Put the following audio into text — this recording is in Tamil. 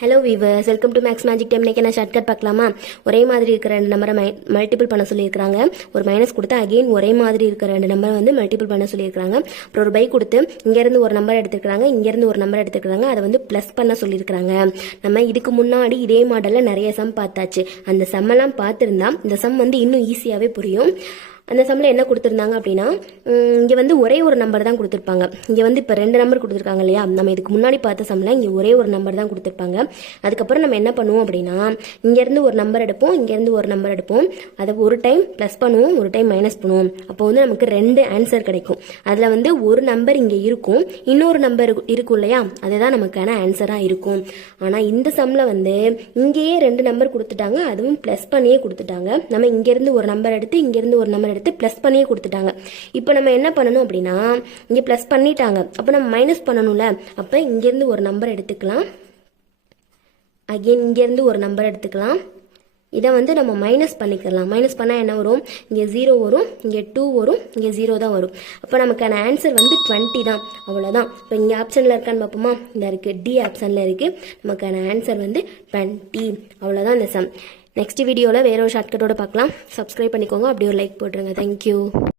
Hello viewers, welcome to maths magic time. இன்னைக்கு நான் ஷார்ட்கட் பார்க்கலாமா? ஒரே மாதிரி இருக்கிற ரெண்டு நம்பரை மல்டிபிள் பண்ண சொல்லியிருக்காங்க. ஒரு மைனஸ் கொடுத்து அகெயின் ஒரே மாதிரி இருக்கிற ரெண்டு நம்பரை வந்து மல்டிபிள் பண்ண சொல்லியிருக்காங்க. அப்புறம் ஒரு பை கொடுத்து இங்கேருந்து ஒரு நம்பர் எடுத்துக்கிறாங்க, இங்கேருந்து ஒரு நம்பர் எடுத்துக்கிறாங்க, அதை வந்து ப்ளஸ் பண்ண சொல்லியிருக்காங்க. நம்ம இதுக்கு முன்னாடி இதே மாடலில் நிறைய சம் பார்த்தாச்சு. அந்த சம்மெல்லாம் பார்த்துருந்தா இந்த சம் வந்து இன்னும் ஈஸியாகவே புரியும். அந்த சம்மில் என்ன கொடுத்துருந்தாங்க அப்படின்னா, இங்கே வந்து ஒரே ஒரு நம்பர் தான் கொடுத்துருப்பாங்க. இங்கே வந்து இப்போ ரெண்டு நம்பர் கொடுத்துருக்காங்க இல்லையா? நம்ம இதுக்கு முன்னாடி பார்த்த சம்மில் இங்கே ஒரே ஒரு நம்பர் தான் கொடுத்துருப்பாங்க. அதுக்கப்புறம் நம்ம என்ன பண்ணுவோம் அப்படின்னா, இங்கேருந்து ஒரு நம்பர் எடுப்போம், இங்கேருந்து ஒரு நம்பர் எடுப்போம், அதை ஒரு டைம் ப்ளஸ் பண்ணுவோம், ஒரு டைம் மைனஸ் பண்ணுவோம். அப்போ வந்து நமக்கு ரெண்டு ஆன்சர் கிடைக்கும். அதில் வந்து ஒரு நம்பர் இங்கே இருக்கும், இன்னொரு நம்பர் இருக்கும் இல்லையா? அதுதான் நமக்கான ஆன்சராக இருக்கும். ஆனால் இந்த சம்மில் வந்து இங்கேயே ரெண்டு நம்பர் கொடுத்துட்டாங்க, அதுவும் ப்ளஸ் பண்ணியே கொடுத்துட்டாங்க. நம்ம இங்கேருந்து ஒரு நம்பர் எடுத்து இங்கேருந்து ஒரு நம்பர் எடுத்து ப்ளஸ் பண்ணியே கொடுத்துட்டாங்க. இப்போ நம்ம என்ன பண்ணணும் அப்படின்னா, இங்கே ப்ளஸ் பண்ணிட்டாங்க, அப்போ நம்ம மைனஸ் பண்ணணும்ல. அப்போ இங்கேருந்து ஒரு நம்பர் எடுத்துக்கலாம், அகெயின் இங்கேருந்து ஒரு நம்பர் எடுத்துக்கலாம். இதை வந்து நம்ம மைனஸ் பண்ணிக்கலாம். மைனஸ் பண்ணால் என்ன வரும்? இங்கே 0 வரும், இங்கே 2 வரும், இங்கே 0 தான் வரும். அப்போ நமக்கான ஆன்சர் வந்து 20 தான். அவ்வளோதான். இப்போ இங்கே ஆப்ஷனில் இருக்கான்னு பார்ப்போமா? இந்த இருக்குது, டி ஆப்ஷனில் இருக்குது. நமக்கான ஆன்சர் வந்து 20. அவ்வளோதான் இந்த சம். நெக்ஸ்ட் வீடியோவில் வேற ஒரு ஷார்ட்கட்டோட பார்க்கலாம். சப்ஸ்கிரைப் பண்ணிக்கோங்க, அப்படியே ஒரு லைக் போட்டுருங்க. தேங்க்யூ.